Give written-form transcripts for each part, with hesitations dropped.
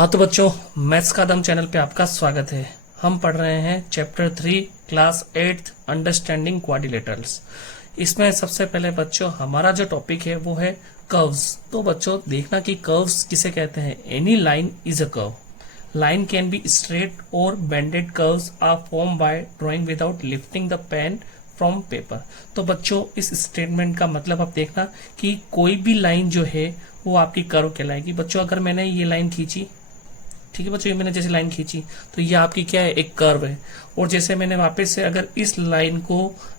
हाँ तो बच्चों, मैथ्स का दम चैनल पे आपका स्वागत है। हम पढ़ रहे हैं चैप्टर 3 क्लास 8 अंडरस्टैंडिंग क्वाड्रिलेटरल्स। इसमें सबसे पहले बच्चों हमारा जो टॉपिक है वो है कर्व्स। तो बच्चों देखना कि कर्व्स किसे कहते हैं। Any line is a curve. Line can be straight और bended. Curves are form by drawing without lifting the pen from paper. तो बच्चों इस स्टेटमेंट का मतलब आप देखना कि कोई भी लाइन जो है वो आपकी कर्व कहलाएगी। बच्चों अगर मैंने ये लाइन खींची, ठीक है बच्चों, ये मैंने जैसे लाइन खींची तो ये आपकी क्या है, एक कर्व है। और जैसे मैंने वापस से अगर इस लाइन को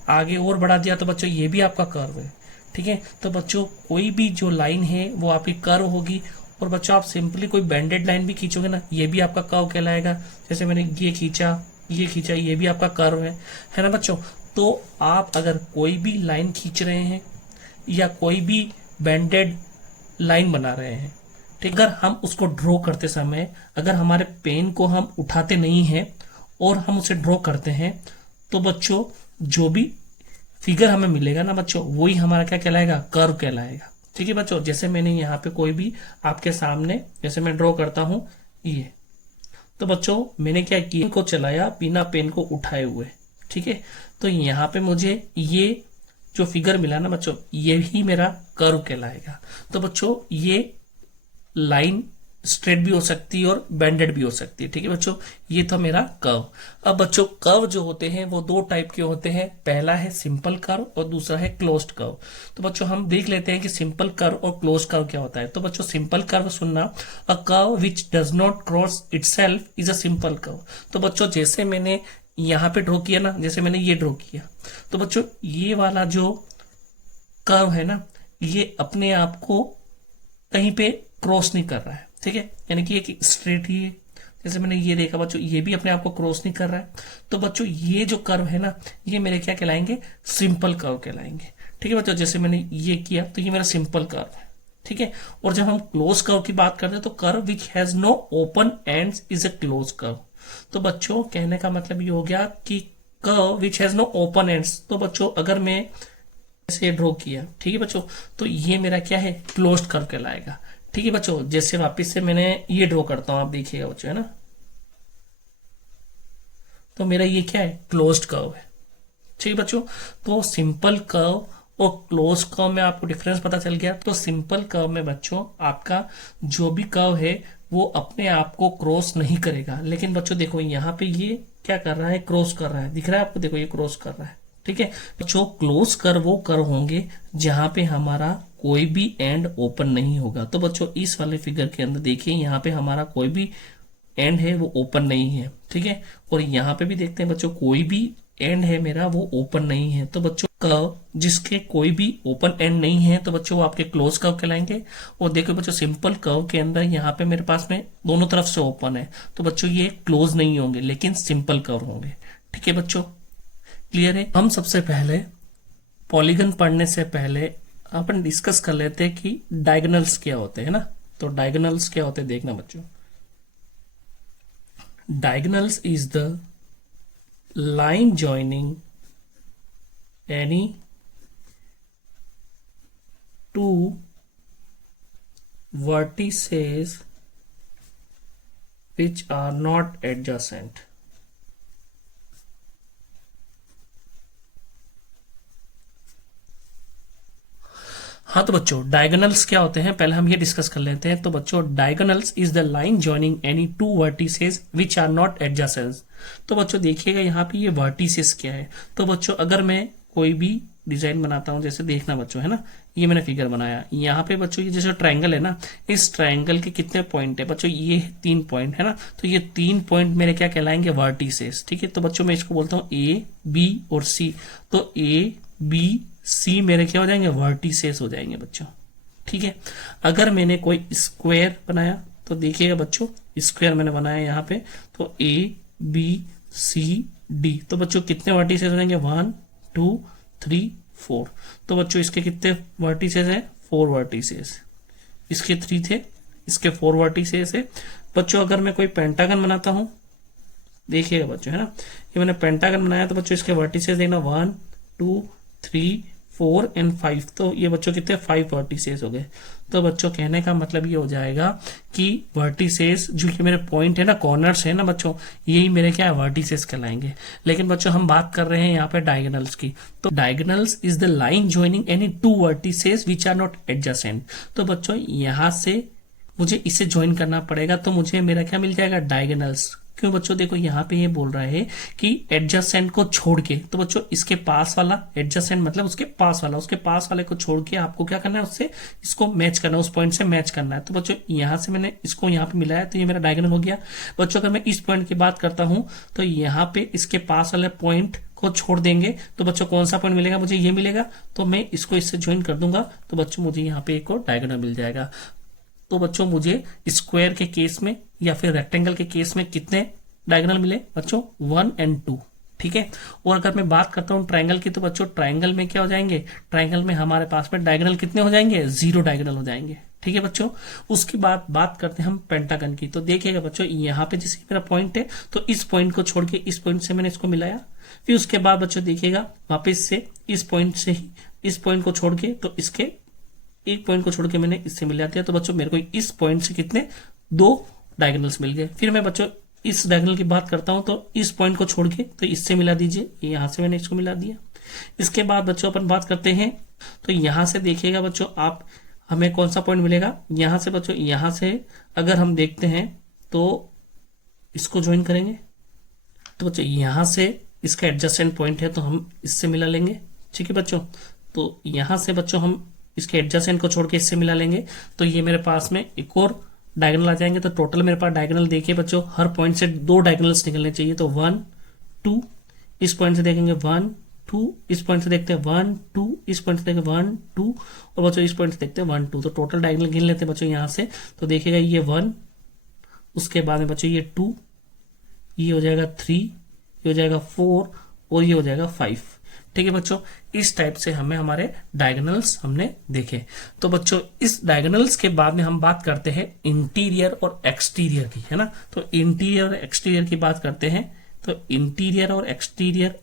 आगे और बढ़ा दिया तो बच्चों ये भी आपका कर्व है। ठीक है, तो बच्चों कोई भी जो लाइन है वो आपकी कर्व होगी। और बच्चों आप सिंपली कोई बेंडेड लाइन भी खींचोगे ना, ये भी आपका कर्व कहलाएगा। जैसे मैंने ये खींचा, ये भी आपका कर्व है ना बच्चों। तो आप अगर कोई भी लाइन खींच रहे हैं या कोई भी बेंडेड लाइन बना रहे हैं, ठीक, अगर हम उसको ड्रॉ करते समय अगर हमारे पेन को हम उठाते नहीं हैं और हम उसे ड्रॉ करते हैं तो बच्चों जो भी फिगर हमें मिलेगा ना बच्चों, वही हमारा क्या कहलाएगा, कर्व कहलाएगा। ठीक है बच्चों, जैसे मैंने यहाँ पे कोई भी आपके सामने जैसे मैं ड्रॉ करता हूं ये, तो बच्चों मैंने क्या किया, को चलाया बिना पेन को उठाए हुए। ठीक है, तो यहाँ पे मुझे ये जो फिगर मिला ना बच्चों, ये ही मेरा कर्व कहलाएगा। तो बच्चों ये लाइन स्ट्रेट भी हो सकती है और बेंडेड भी हो सकती है। ठीक है बच्चों, ये था मेरा कर्व। अब बच्चों कर्व जो होते हैं वो दो टाइप के होते हैं। पहला है सिंपल कर्व और दूसरा है क्लोज्ड कर्व। तो बच्चों हम देख लेते हैं कि सिंपल कर्व और क्लोज्ड कर्व क्या होता है। तो बच्चों सिंपल कर्व सुनना, a curve which does not cross itself is a simple curve. तो बच्चों जैसे मैंने यहाँ पे ड्रॉ किया ना, जैसे मैंने ये ड्रॉ किया, तो बच्चों ये वाला जो कर्व है ना, ये अपने आप को कहीं पे क्रॉस नहीं कर रहा है। ठीक है, यानी कि एक स्ट्रेट ही है। जैसे मैंने ये देखा बच्चों, ये भी अपने आप को क्रॉस नहीं कर रहा है। तो बच्चों ये जो कर्व है ना, ये मेरे क्या कहलाएंगे, सिंपल कर्व कहलाएंगे। ठीक है बच्चों, जैसे मैंने ये किया तो ये मेरा सिंपल कर्व है। ठीक है, और जब हम क्लोज कर्व की बात करते हैं तो curve which has no open ends is a close curve. तो बच्चों कहने का मतलब ये हो गया कि curve which has no open ends. तो बच्चों अगर मैं ऐसे ड्रॉ किया, ठीक है बच्चों, तो ये मेरा क्या है, क्लोज्ड कर्व कहलाएगा। ठीक है बच्चों, जैसे वापस से मैंने ये ड्रॉ करता हूं, आप देखिएगा बच्चों, है ना, तो मेरा ये क्या है, क्लोज्ड कर्व है। ठीक है बच्चों, तो सिंपल कर्व और क्लोज कर्व में आपको डिफरेंस पता चल गया। तो सिंपल कर्व में बच्चों आपका जो भी कर्व है वो अपने आप को क्रॉस नहीं करेगा। लेकिन बच्चों देखो यहाँ पे ये क्या कर रहा है, क्रॉस कर रहा है, दिख रहा है आपको, देखो ये क्रॉस कर रहा है। ठीक है बच्चों, क्लोज कर्व वो कर्व होंगे जहां पे हमारा कोई भी एंड ओपन नहीं होगा। तो बच्चों इस वाले फिगर के अंदर देखिए, यहाँ पे हमारा कोई भी एंड है वो ओपन नहीं है। ठीक है, और यहाँ पे भी देखते हैं बच्चों, कोई भी एंड है मेरा वो ओपन नहीं है। तो बच्चों कर्व जिसके कोई भी ओपन एंड नहीं है तो बच्चों वो आपके क्लोज कर्व कहलाएंगे। और देखो बच्चों सिंपल कर्व के अंदर यहाँ पे मेरे पास में दोनों तरफ से ओपन है, तो बच्चों ये क्लोज नहीं होंगे लेकिन सिंपल कर्व होंगे। ठीक है बच्चों, क्लियर है। हम सबसे पहले पॉलीगन पढ़ने से पहले अपन डिस्कस कर लेते हैं कि डायगोनल्स क्या होते हैं ना। तो डायगोनल्स क्या होते हैं देखना बच्चों। Diagonals is the line joining any to vertices which are not adjacent। हाँ तो बच्चों डायगोनल्स क्या होते हैं पहले हम ये डिस्कस कर लेते हैं। तो बच्चों diagonals is the line joining any two vertices which are not adjacent. तो बच्चों देखिएगा यहाँ पे ये वर्टिसेस क्या है। तो बच्चों अगर मैं कोई भी डिजाइन बनाता हूँ, जैसे देखना बच्चों, है ना, ये मैंने फिगर बनाया, यहाँ पे बच्चों ये जैसे ट्रायंगल है ना, इस ट्रायंगल के कितने पॉइंट है बच्चों, ये 3 पॉइंट है ना। तो ये 3 पॉइंट मेरे क्या कहलाएंगे, वर्टिसेस। ठीक है, तो बच्चों मैं इसको बोलता हूँ ए बी और सी। तो ए बी सी मेरे क्या हो जाएंगे, वर्टिसेस हो जाएंगे बच्चों। ठीक है, अगर मैंने कोई स्क्वायर बनाया तो देखिएगा बच्चों, स्क्वायर मैंने बनाया यहाँ पे, तो ए बी सी डी, तो बच्चों कितने वर्टिसेस हो जाएंगे, 1 2 3 4। तो बच्चों इसके कितने वर्टिसेस है, 4 वर्टिसेस। इसके 3 थे, इसके 4 वर्टिसेस है। बच्चों अगर मैं कोई पेंटागन बनाता हूं, देखिएगा बच्चों, है ना, ये मैंने पेंटागन बनाया, तो बच्चों इसके वर्टिसेस देखना 1 2 3 4 एंड 5, तो ये बच्चों कितने 5 वर्टिसेस हो गए। तो बच्चों कहने का मतलब ये हो जाएगा कि वर्टिसेस जो ये मेरे पॉइंट है ना, कॉर्नर्स है ना बच्चों, यही मेरे क्या है वर्टिसेस कहलाएंगे। लेकिन बच्चों हम बात कर रहे हैं यहाँ पे डायगोनल्स की, तो diagonals is the line joining any two vertices which are not adjacent. तो बच्चों यहां से मुझे इसे ज्वाइन करना पड़ेगा, तो मुझे मेरा क्या मिल जाएगा डायगोनल्स। क्यों बच्चों, देखो यहाँ पे ये बोल रहा है कि एडजेसेंट को छोड़ के, तो बच्चों इसके पास वाला, एडजेसेंट मतलब उसके पास वाला, उसके पास वाले को छोड़ के आपको क्या करना है, उससे इसको मैच करना है, उस पॉइंट से मैच करना है। तो बच्चों यहाँ से मैंने इसको यहाँ पे मिलाया, तो ये मेरा डायगोनल हो गया। बच्चों अगर मैं इस पॉइंट की बात करता हूं, तो यहाँ पे इसके पास वाले पॉइंट को छोड़ देंगे तो बच्चों कौन सा पॉइंट मिलेगा, मुझे ये मिलेगा। तो मैं इसको इससे ज्वाइन कर दूंगा, तो बच्चों मुझे यहाँ पे एक और डायगोनल मिल जाएगा। तो बच्चों मुझे स्क्वायर के केस में या फिर रेक्टेंगल के केस में कितने डायगोनल मिले बच्चों, 1 एंड 2, ठीक है। और अगर मैं बात करता हूं ट्रायंगल की, तो बच्चों ट्रायंगल में क्या हो जाएंगे, ट्रायंगल में हमारे पास में डायगोनल कितने हो जाएंगे, 0 डायगोनल हो जाएंगे, ठीक है बच्चों। उसके बाद बात करते हैं हम पेंटागन की। तो देखिएगा बच्चों यहाँ पे जैसे मेरा पॉइंट है, तो इस पॉइंट को छोड़ के इस पॉइंट से मैंने इसको मिलाया। फिर उसके बाद बच्चों देखिएगा वापस से इस पॉइंट से ही इस पॉइंट को छोड़ के, तो इसके एक पॉइंट को छोड़ के मैंने इससे मिला दिया। तो बच्चों मेरे को इस पॉइंट से कितने 2 डायगोनल्स मिल गए। फिर मैं बच्चों इस डायगोनल की बात करता हूं, तो इस पॉइंट को छोड़ के तो इससे मिला दीजिए, यहां से मैंने इसको मिला दिया। इसके बाद बच्चों अपन बात करते हैं, तो यहां से देखिएगा बच्चों आप, हमें कौन सा पॉइंट मिलेगा, यहां से बच्चों, यहां से अगर हम देखते हैं तो इसको ज्वाइन करेंगे, तो बच्चों यहां से इसका एडजस्टेंट पॉइंट है, तो हम इससे मिला लेंगे, ठीक है बच्चों। तो यहां से बच्चों हम इसके एडजस्टेंट को छोड़ के इससे मिला लेंगे, तो ये मेरे पास में एक और डायगोनल आ जाएंगे। तो टोटल मेरे पास डायगोनल देखिए बच्चों, हर पॉइंट से 2 डायगोनल्स निकलने चाहिए। तो 1 2, इस पॉइंट से देखेंगे 1 2, इस पॉइंट से देखते हैं 1 2, इस पॉइंट से देखेंगे 1 2, और बच्चों इस पॉइंट से देखते हैं 1 2। तो टोटल डायगोनल गिन लेते हैं बच्चों यहाँ से। तो देखिएगा ये 1, उसके बाद में बच्चों ये 2, ये हो जाएगा 3, ये हो जाएगा 4, और ये हो जाएगा 5, ठीक है बच्चों। इस टाइप से हमें हमारे डायगोनल्स हमने देखे। तो बच्चों इस डायगोनल्स के बाद में हम बात करते हैं इंटीरियर और एक्सटीरियर की, है ना। तो इंटीरियर और एक्सटीरियर की बात करते हैं। तो इंटीरियर और एक्सटीरियर,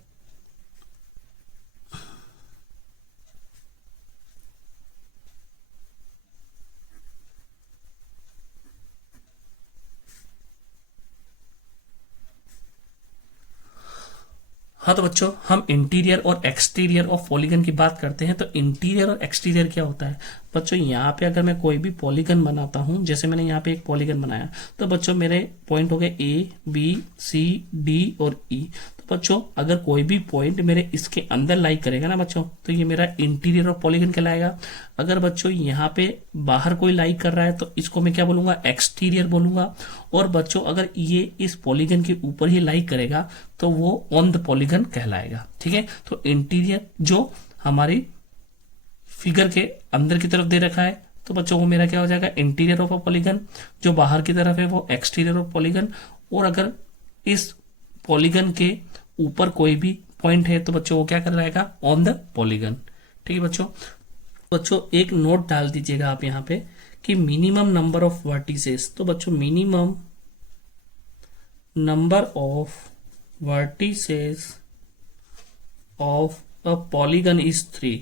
हाँ तो बच्चों हम इंटीरियर और एक्सटीरियर ऑफ पॉलीगन की बात करते हैं। तो इंटीरियर और एक्सटीरियर क्या होता है बच्चों, यहाँ पे अगर मैं कोई भी पॉलीगन बनाता हूं, जैसे मैंने यहाँ पे एक पॉलीगन बनाया, तो बच्चों मेरे पॉइंट हो गए ए बी सी डी और ई। तो बच्चों अगर कोई भी पॉइंट मेरे इसके अंदर लाइक करेगा ना बच्चों, तो ये मेरा इंटीरियर ऑफ पॉलीगन कहलाएगा। अगर बच्चों यहाँ पे बाहर कोई लाइक कर रहा है, तो इसको मैं क्या बोलूंगा, एक्सटीरियर बोलूंगा। और बच्चों अगर ये इस पॉलीगन के ऊपर ही लाइक करेगा, तो वो ऑन द पॉलीगन कहलाएगा, ठीक है। तो इंटीरियर जो हमारी फिगर के अंदर की तरफ दे रखा है, तो बच्चों वो मेरा क्या हो जाएगा, इंटीरियर ऑफ अ पॉलीगन। जो बाहर की तरफ है वो एक्सटीरियर ऑफ पॉलीगन। और अगर इस पॉलीगन के ऊपर कोई भी पॉइंट है, तो बच्चों वो क्या कहलाएगा, ऑन द पॉलीगन, ठीक है बच्चों। बच्चों एक नोट डाल दीजिएगा आप यहाँ पे कि मिनिमम नंबर ऑफ वर्टिसेस। तो बच्चों minimum number of vertices of a polygon is 3,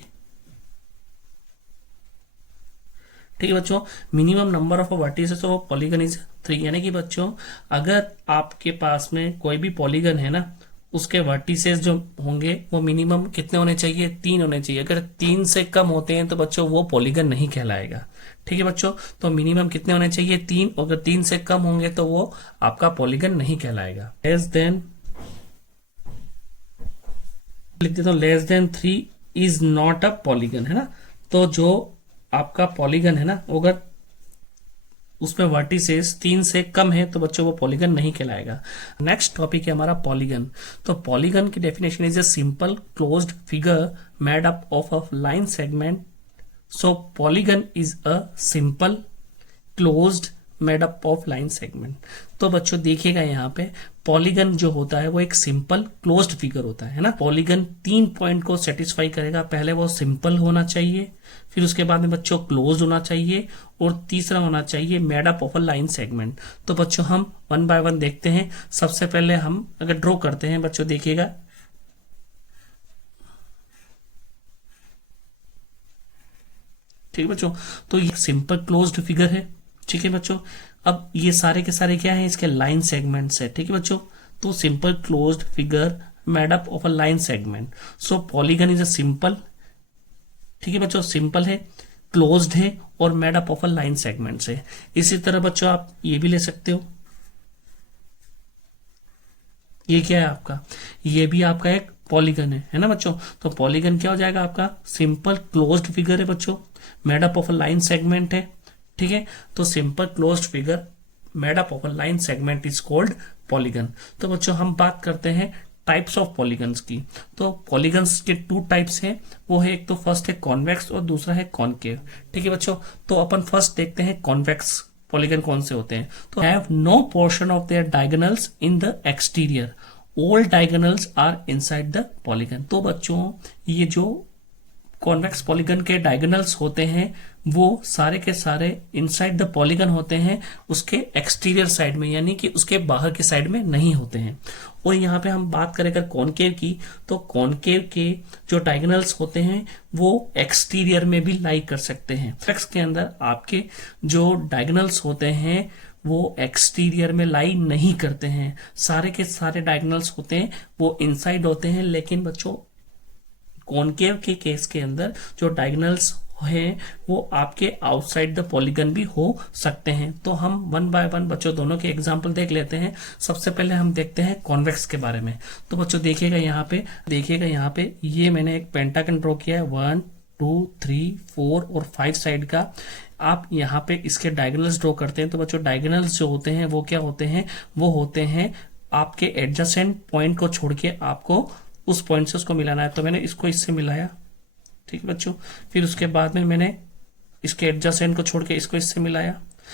ठीक है बच्चों। Minimum number of vertices of polygon is 3, यानी कि बच्चों अगर आपके पास में कोई भी पॉलीगन है ना, उसके वर्टिसेस जो होंगे वो मिनिमम कितने होने चाहिए, 3 होने चाहिए। अगर 3 से कम होते हैं तो बच्चों वो पॉलीगन नहीं कहलाएगा, ठीक है बच्चों। तो मिनिमम कितने होने चाहिए, 3। अगर 3 से कम होंगे तो वो आपका पॉलीगन नहीं कहलाएगा। लेस देन, लिख देता हूं, less than 3 is not a polygon, है ना। तो जो आपका पॉलीगन है ना, अगर उसमें वर्टिसेस 3 से कम है तो बच्चों वो पॉलीगन नहीं कहलाएगा। नेक्स्ट टॉपिक है हमारा पॉलीगन। तो पॉलीगन की definition is a simple closed figure made up of a line segment. So polygon is a simple closed made up of line segment. तो बच्चों देखिएगा यहाँ पे पॉलीगन जो होता है वो एक सिंपल क्लोज्ड फिगर होता है ना। पॉलीगन 3 पॉइंट को सेटिस्फाई करेगा। पहले वो सिंपल होना चाहिए, फिर उसके बाद में बच्चों क्लोज होना चाहिए, और तीसरा होना चाहिए made up of a line segment. तो बच्चों हम 1 बाय 1 देखते हैं। सबसे पहले हम अगर ड्रॉ करते हैं बच्चों, देखिएगा ठीक है बच्चों। तो ये सिंपल क्लोज्ड फिगर है, ठीक है बच्चों। अब ये सारे के सारे क्या है, इसके लाइन सेगमेंट्स है, ठीक है बच्चों। तो simple closed figure made up of a line segment, so polygon is a simple, ठीक है बच्चों, सिंपल है, क्लोज्ड है और made up of a line segments है। इसी तरह बच्चों आप ये भी ले सकते हो, ये क्या है आपका, ये भी आपका एक पॉलीगन है ना बच्चों। तो पॉलीगन क्या हो जाएगा आपका, सिंपल क्लोज्ड फिगर है बच्चों, made up of a line segment है, ठीक है। तो simple closed figure made up of a line segment is called polygon. तो बच्चों हम बात करते हैं टाइप्स ऑफ पॉलीगन्स की। तो पॉलीगन्स के टू टाइप्स हैं, वो है एक तो फर्स्ट है कॉन्वेक्स और दूसरा है कॉनकेव, ठीक है बच्चों। तो अपन फर्स्ट देखते हैं कॉन्वेक्स पॉलीगन कौन से होते हैं। तो have no portion of their diagonals in the exterior, all diagonals are inside the polygon. तो बच्चों ये जो कॉन्वेक्स पॉलीगन के डायगोनल्स होते हैं वो सारे के सारे इनसाइड द पॉलीगन होते हैं, उसके एक्सटीरियर साइड में, यानी कि उसके बाहर की साइड में नहीं होते हैं। और यहाँ पे हम बात करें अगर कॉनकेव की, तो कॉनकेव के जो डायगोनल्स होते हैं वो एक्सटीरियर में भी लाई कर सकते हैं। कॉन्वेक्स के अंदर आपके जो डायगोनल्स होते हैं वो एक्सटीरियर में लाई नहीं करते हैं, सारे के सारे डायगोनल्स होते हैं वो इनसाइड होते हैं। लेकिन बच्चों कॉनकेव के केस के अंदर जो डायगोनल्स हैं वो आपके आउटसाइड द पॉलीगन भी हो सकते हैं। तो हम वन बाय वन बच्चों दोनों के एग्जांपल देख लेते हैं। सबसे पहले हम देखते हैं कॉन्वेक्स के बारे में। तो बच्चों देखिएगा यहाँ पे ये मैंने एक पेंटागन ड्रॉ किया है, 1 2 3 4 और 5 साइड का। आप यहाँ पे इसके डायगोनल्स ड्रॉ करते हैं। तो बच्चों डायगोनल्स जो होते हैं वो क्या होते हैं, वो होते हैं आपके एडजेसेंट पॉइंट को छोड़ के आपको उस पॉइंट से उसको मिलाना है। तो मैंने इसको इससे मिलाया, ठीक है बच्चों। फिर उसके बाद में मैंने इसके एडजेसेंट को छोड़ के इसको इससे मिलाया,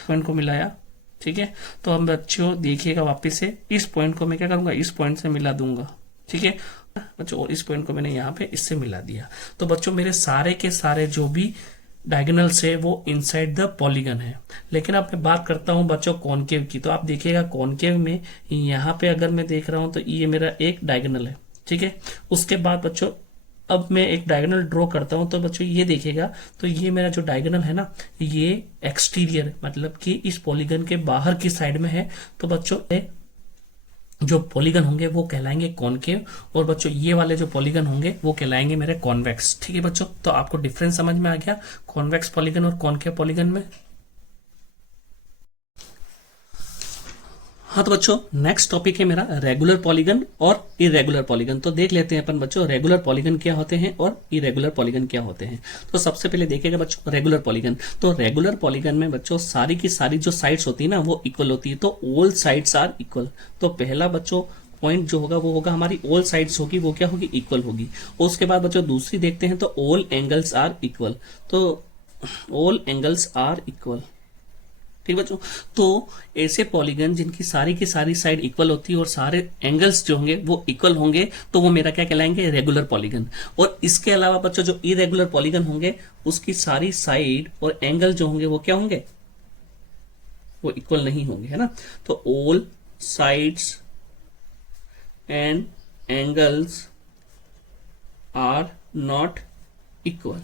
पॉइंट को मिलाया, ठीक है। तो हम बच्चों देखिएगा वापस से इस पॉइंट को मैं क्या करूंगा, इस पॉइंट से मिला दूंगा, ठीक है बच्चों। और इस पॉइंट को मैंने यहाँ पे इससे मिला दिया। तो बच्चों मेरे सारे के सारे जो भी डायगोनल्स है वो इनसाइड द पॉलीगन है। लेकिन अब मैं बात करता हूं बच्चों कॉनकेव की। तो आप देखिएगा कॉनकेव में यहाँ पे अगर मैं देख रहा हूं तो ये मेरा एक डायगोनल है, ठीक है। उसके बाद बच्चों अब मैं एक डायगोनल ड्रॉ करता हूं। तो बच्चों ये देखिएगा, तो ये मेरा जो डायगोनल है ना, ये एक्सटीरियर मतलब कि इस पॉलीगन के बाहर की साइड में है। तो बच्चों जो पॉलीगन होंगे वो कहलाएंगे कॉनकेव, और बच्चों ये वाले जो पॉलीगन होंगे वो कहलाएंगे मेरे कॉन्वेक्स, ठीक है बच्चों। तो आपको डिफरेंस समझ में आ गया कॉन्वेक्स पॉलीगन और कॉनकेव पॉलीगन में। हाँ तो बच्चों नेक्स्ट टॉपिक है मेरा रेगुलर पॉलीगन और इरेगुलर पॉलीगन। तो देख लेते हैं अपन बच्चों रेगुलर पॉलीगन क्या होते हैं और इरेगुलर पॉलीगन क्या होते हैं। तो सबसे पहले देखिएगा बच्चों रेगुलर पॉलीगन। तो रेगुलर पॉलीगन में बच्चों सारी की सारी जो साइड्स होती है ना वो इक्वल होती है। तो ऑल साइड्स आर इक्वल। तो पहला बच्चों पॉइंट जो होगा वो होगा हमारी ऑल साइड्स होगी, वो क्या होगी, इक्वल होगी। और उसके बाद बच्चों दूसरी देखते हैं तो ऑल एंगल्स आर इक्वल। तो ऑल एंगल्स आर इक्वल, ठीक बच्चों। तो ऐसे पॉलीगन जिनकी सारी की सारी साइड इक्वल होती है और सारे एंगल्स जो होंगे वो इक्वल होंगे, तो वो मेरा क्या कहलाएंगे, रेगुलर पॉलीगन। और इसके अलावा बच्चों जो इरेगुलर पॉलीगन होंगे उसकी सारी साइड और एंगल जो होंगे वो क्या होंगे, वो इक्वल नहीं होंगे, है ना। तो all sides and angles are not equal,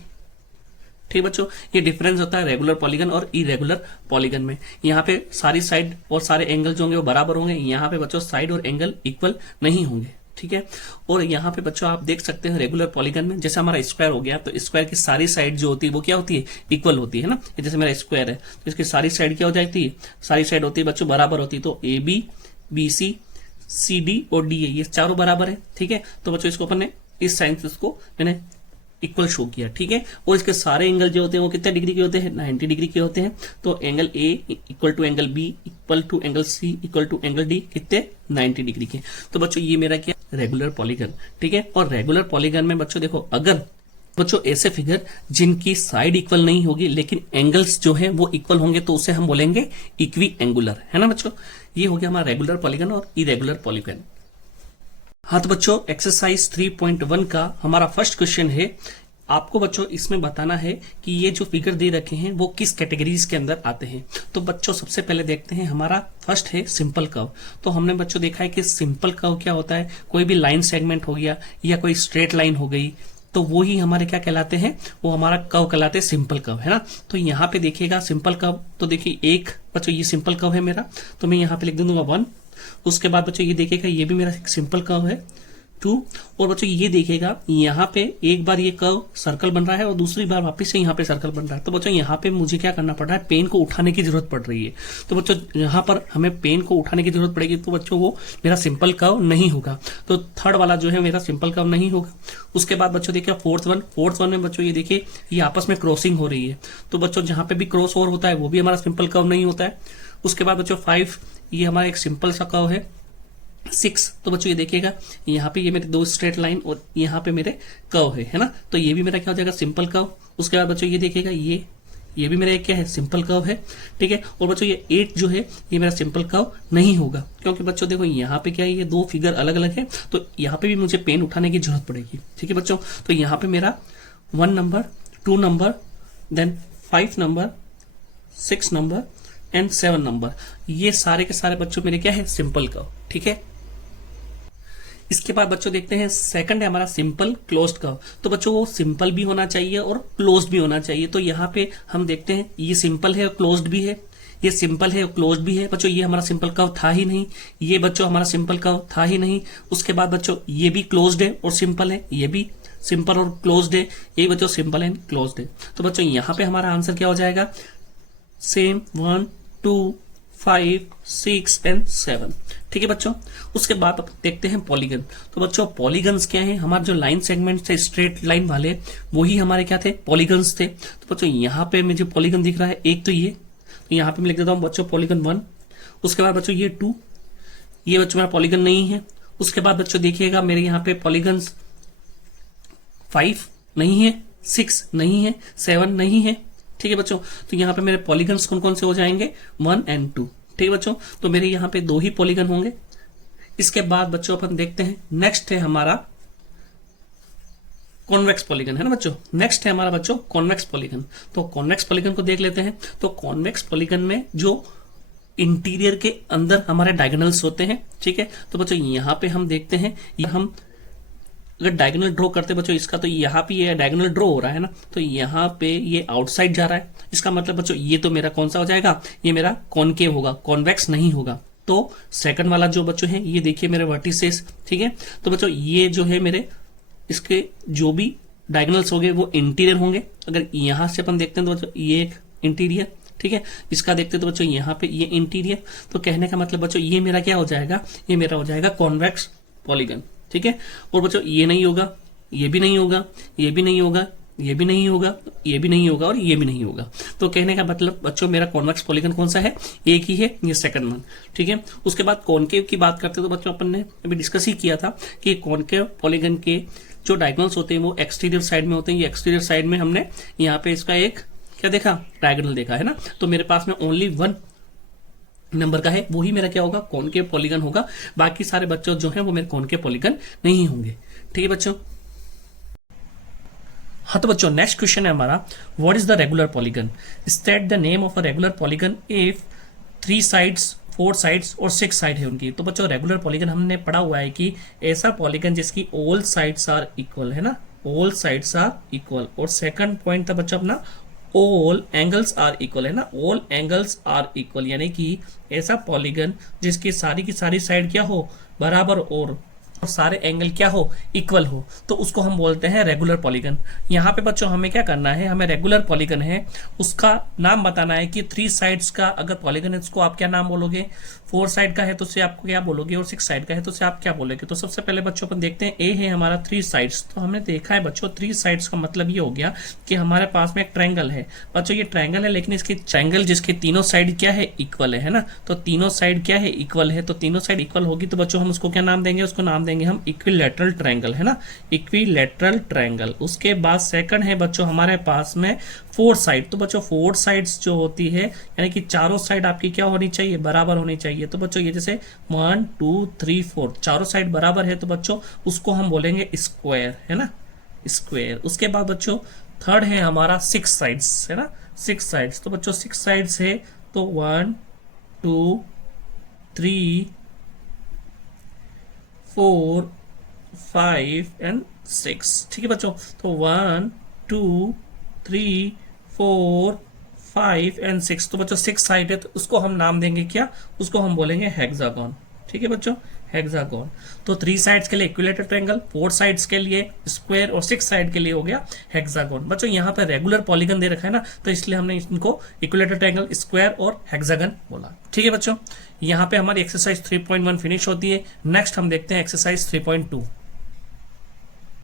ठीक बच्चों। ये डिफरेंस होता है रेगुलर पॉलीगन और इरेगुलर पॉलीगन में। यहाँ पे सारी साइड और सारे एंगल जो होंगे वो बराबर होंगे, यहाँ पे बच्चों साइड और एंगल इक्वल नहीं होंगे, ठीक है। और यहाँ पे बच्चों आप देख सकते हैं रेगुलर पॉलीगन में जैसे हमारा स्क्वायर हो गया, तो स्क्वायर की सारी साइड जो होती है वो क्या होती है, इक्वल होती है ना। जैसे मेरा स्क्वायर है तो इसकी सारी साइड क्या हो जाती है, सारी साइड होती है बच्चों बराबर होती है। तो A B, B C, C D और डी ए ये चारों बराबर है, ठीक है। तो बच्चों इसको अपन ने इस साइन से इसको मैंने इक्वल शो किया, ठीक है। और इसके सारे एंगल जो होते हैं वो कितने डिग्री के होते हैं, 90 डिग्री के होते हैं। तो angle A equal to angle B equal to angle C equal to angle D कितने, 90 डिग्री के। तो बच्चों ये मेरा क्या, रेगुलर पॉलीगन, ठीक है। और रेगुलर पॉलीगन में बच्चों देखो अगर बच्चों ऐसे फिगर जिनकी साइड इक्वल नहीं होगी लेकिन एंगल्स जो है वो इक्वल होंगे तो उसे हम बोलेंगे इक्वी एंगुलर, है ना बच्चों। ये हो गया हमारा रेगुलर पॉलीगन और इरेगुलर पॉलीगन। हाँ तो बच्चों एक्सरसाइज 3.1 का हमारा फर्स्ट क्वेश्चन है। आपको बच्चों इसमें बताना है कि ये जो फिगर दे रखे हैं वो किस कैटेगरीज के अंदर आते हैं। तो बच्चों सबसे पहले देखते हैं, हमारा फर्स्ट है सिंपल कर्व। तो हमने बच्चों देखा है कि सिंपल कर्व क्या होता है, कोई भी लाइन सेगमेंट हो गया या कोई स्ट्रेट लाइन हो गई तो वो ही हमारे क्या कहलाते हैं, वो हमारा कर्व कहलाते हैं, सिंपल कर्व, है ना। तो यहाँ पे देखिएगा सिंपल कर्व, तो देखिए एक बच्चों ये सिंपल कर्व है मेरा, तो मैं यहाँ पे लिख दूंगा 1। उसके बाद बच्चों ये देखिएगा ये भी मेरा एक सिंपल कर्व है 2। और बच्चों ये देखिएगा यहाँ पे एक बार ये कर्व सर्कल बन रहा है और दूसरी बार वापस से यहाँ पे सर्कल बन रहा है। तो बच्चों यहाँ पे मुझे क्या करना पड़ रहा है, पेन को उठाने की जरूरत पड़ रही है। तो बच्चों यहाँ पर हमें पेन को उठाने की जरूरत पड़ेगी, तो बच्चों वो मेरा सिंपल कर्व नहीं होगा। तो थर्ड वाला जो है मेरा सिंपल कर्व नहीं होगा। उसके बाद बच्चों देखिए फोर्थ वन में बच्चों ये देखिए ये आपस में क्रॉसिंग हो रही है, तो बच्चों जहां पे भी क्रॉस ओवर होता है वो भी हमारा सिंपल कर्व नहीं होता है। उसके बाद बच्चों 5 ये हमारा एक सिंपल सा कर्व है। 6 तो बच्चों ये देखिएगा यहाँ पे ये मेरे 2 स्ट्रेट लाइन और यहाँ पे मेरे कर्व है ना, तो ये भी मेरा क्या हो जाएगा, सिंपल कर्व। उसके बाद बच्चों ये देखिएगा ये भी मेरा एक क्या है, सिंपल कर्व है, ठीक है। और बच्चों ये 8 जो है ये मेरा सिंपल कर्व नहीं होगा, क्योंकि बच्चों देखो यहाँ पे क्या है, ये 2 फिगर अलग अलग है, तो यहाँ पे भी मुझे पेन उठाने की जरूरत पड़ेगी, ठीक है बच्चों। तो यहाँ पे मेरा 1 number 2 number then 5 number 6 number and 7 number, ये सारे के सारे बच्चों मेरे क्या है, सिंपल कर्व, ठीक है। इसके बाद बच्चों देखते हैं सेकंड है हमारा सिंपल क्लोज्ड कर्व। तो बच्चों वो सिंपल भी होना चाहिए और क्लोज्ड भी होना चाहिए। तो यहाँ पे हम देखते हैं ये सिंपल है और क्लोज्ड भी है, ये सिंपल है और क्लोज्ड भी है। बच्चों ये हमारा सिंपल कर्व था ही नहीं, ये बच्चों हमारा सिंपल कर्व था ही नहीं। उसके बाद बच्चों ये भी क्लोज्ड है और सिंपल है, ये भी सिंपल और क्लोज्ड है, ये बच्चों सिंपल एंड क्लोज्ड है। तो बच्चों यहाँ पे हमारा आंसर क्या हो जाएगा, सेम 1 2 5 6 एंड 7, ठीक है बच्चों। उसके बाद अब देखते हैं पॉलीगन। तो बच्चों पॉलीगन्स क्या हैं, हमारे जो लाइन सेगमेंट थे स्ट्रेट लाइन वाले, वही हमारे क्या थे, पॉलीगन्स थे। तो बच्चों यहाँ पे मुझे पॉलीगन दिख रहा है एक, तो ये, तो यहाँ पे मैं लिख देता हूँ बच्चों पॉलीगन 1। उसके बाद बच्चों ये 2, ये बच्चों मेरा पॉलीगन नहीं है। उसके बाद बच्चों देखिएगा मेरे यहाँ पे पॉलीगन्स 5 नहीं है, 6 नहीं है, 7 नहीं है, ठीक है बच्चों। तो यहाँ पे मेरे पॉलीगन्स कौन कौन से हो जाएंगे, 1 एंड 2, ठीक है बच्चों। तो मेरे यहाँ पे 2 ही पॉलीगन होंगे। इसके बाद बच्चों अपन देखते हैं नेक्स्ट है हमारा कॉन्वेक्स पॉलीगन, है ना बच्चों। नेक्स्ट है हमारा बच्चों कॉन्वेक्स पॉलीगन। तो कॉन्वेक्स पॉलीगन को देख लेते हैं। तो कॉन्वेक्स पॉलीगन में जो इंटीरियर के अंदर हमारे डायगोनल्स होते हैं, ठीक है। तो बच्चों यहाँ पे हम देखते हैं, हम अगर डायगोनल ड्रॉ करते बच्चों इसका, तो यहाँ पे ये डायगोनल ड्रॉ हो रहा है ना, तो यहाँ पे ये आउटसाइड जा रहा है। इसका मतलब बच्चों ये तो मेरा कौन सा हो जाएगा, ये मेरा कॉनकेव होगा, कॉन्वेक्स नहीं होगा। तो सेकंड वाला जो बच्चों है ये देखिए मेरे वर्टिसेस, ठीक है। तो बच्चों ये जो है मेरे इसके जो भी डायगोनल्स होंगे वो इंटीरियर होंगे। अगर यहां से अपन देखते हैं तो बच्चों ये एक इंटीरियर, ठीक है। इसका देखते हैं तो बच्चों यहाँ पे ये इंटीरियर। तो कहने का मतलब बच्चों ये मेरा क्या हो जाएगा, ये मेरा हो जाएगा कॉन्वेक्स पॉलीगन, ठीक है। और बच्चों ये नहीं होगा, ये भी नहीं होगा, ये भी नहीं होगा, ये भी नहीं होगा, ये भी नहीं होगा और ये भी नहीं होगा। तो कहने का मतलब बच्चों मेरा कॉन्वेक्स पॉलीगन कौन सा है, एक ही है, ये सेकंड वन, ठीक है। उसके बाद कॉनकेव की बात करते तो बच्चों अपन ने अभी डिस्कस ही किया था कि कॉनकेव पॉलीगन के जो डायगोनल्स होते हैं वो एक्सटीरियर साइड में होते हैं। ये एक्सटीरियर साइड में हमने यहाँ पे इसका एक क्या देखा, डायगोनल देखा, है ना। तो मेरे पास में ओनली 1 नंबर का है, वही मेरा क्या होगा, कॉनकेव पॉलीगन होगा। बाकी सारे बच्चों जो हैं वो मेरे कॉनकेव पॉलीगन नहीं होंगे, ठीक है बच्चों। हाँ तो बच्चों नेक्स्ट क्वेश्चन है हमारा, what is the regular polygon, state the name of a regular polygon if 3 sides 4 sides और 6 साइड है उनकी। तो बच्चों रेगुलर पॉलीगन हमने पढ़ा हुआ है कि ऐसा पॉलीगन जिसकी ऑल साइड्स आर इक्वल, है ना, ऑल साइड्स आर इक्वल। और सेकंड पॉइंट था बच्चों अपना ऑल एंगल्स आर इक्वल, है ना, ऑल एंगल्स आर इक्वल, यानी कि ऐसा पॉलीगन जिसकी सारी की सारी साइड क्या हो, बराबर और सारे एंगल क्या हो, इक्वल हो, तो उसको हम बोलते हैं रेगुलर पॉलीगन। यहाँ पे बच्चों हमें क्या करना है, हमें रेगुलर पॉलीगन है उसका नाम बताना है कि 3 साइड्स का अगर पॉलीगन है उसको आप क्या नाम बोलोगे, 4 साइड का है तो उसे आपको क्या बोलोगे, और 6 साइड का है तो उसे आप क्या बोलोगे। तो सबसे पहले बच्चों अपन देखते हैं, ए है हमारा 3 साइड्स। तो हमने देखा है बच्चों 3 साइड्स का मतलब ये हो गया कि हमारे पास में एक ट्रायंगल है बच्चों, ये ट्रायंगल है लेकिन इसकी ट्रायंगल जिसके तीनों साइड क्या है, इक्वल है ना। तो तीनों साइड क्या है, इक्वल है। तो तीनों साइड इक्वल होगी तो बच्चों हम उसको क्या नाम देंगे, उसको नाम देंगे हम इक्विलैटरल ट्रायंगल, है ना, इक्विलैटरल ट्रायंगल। उसके बाद सेकंड है बच्चों हमारे पास में 4 साइड। तो बच्चों 4 साइड्स जो होती है यानी कि चारों साइड आपकी क्या होनी चाहिए, बराबर होनी चाहिए। तो बच्चों ये जैसे 1 2 3 4 चारों साइड बराबर है तो बच्चों उसको हम बोलेंगे स्क्वायर, है ना, स्क्वायर। उसके बाद बच्चों थर्ड है हमारा 6 साइड्स, है ना, 6 साइड्स। तो बच्चों 6 साइड्स है तो 1 2 3 4 5 एंड 6। ठीक है बच्चों, तो 1 2 3 4 5 एंड 6। तो बच्चों 6 साइड है तो उसको हम नाम देंगे क्या, उसको हम बोलेंगे हेक्सागोन। ठीक है बच्चों, हेक्सागोन। तो 3 साइड्स के लिए इक्विलेटरल ट्रायंगल, 4 साइड्स के लिए स्क्वायर और 6 साइड के लिए हो गया हेक्सागोन। बच्चों यहाँ पे रेगुलर पॉलीगन दे रखा है ना, तो इसलिए हमने इनको इक्विलेटरल ट्रायंगल, स्क्वायर और हेक्सागन बोला। ठीक है बच्चों, यहाँ पे हमारी एक्सरसाइज 3.1 फिनिश होती है। नेक्स्ट हम देखते हैं एक्सरसाइज 3.2।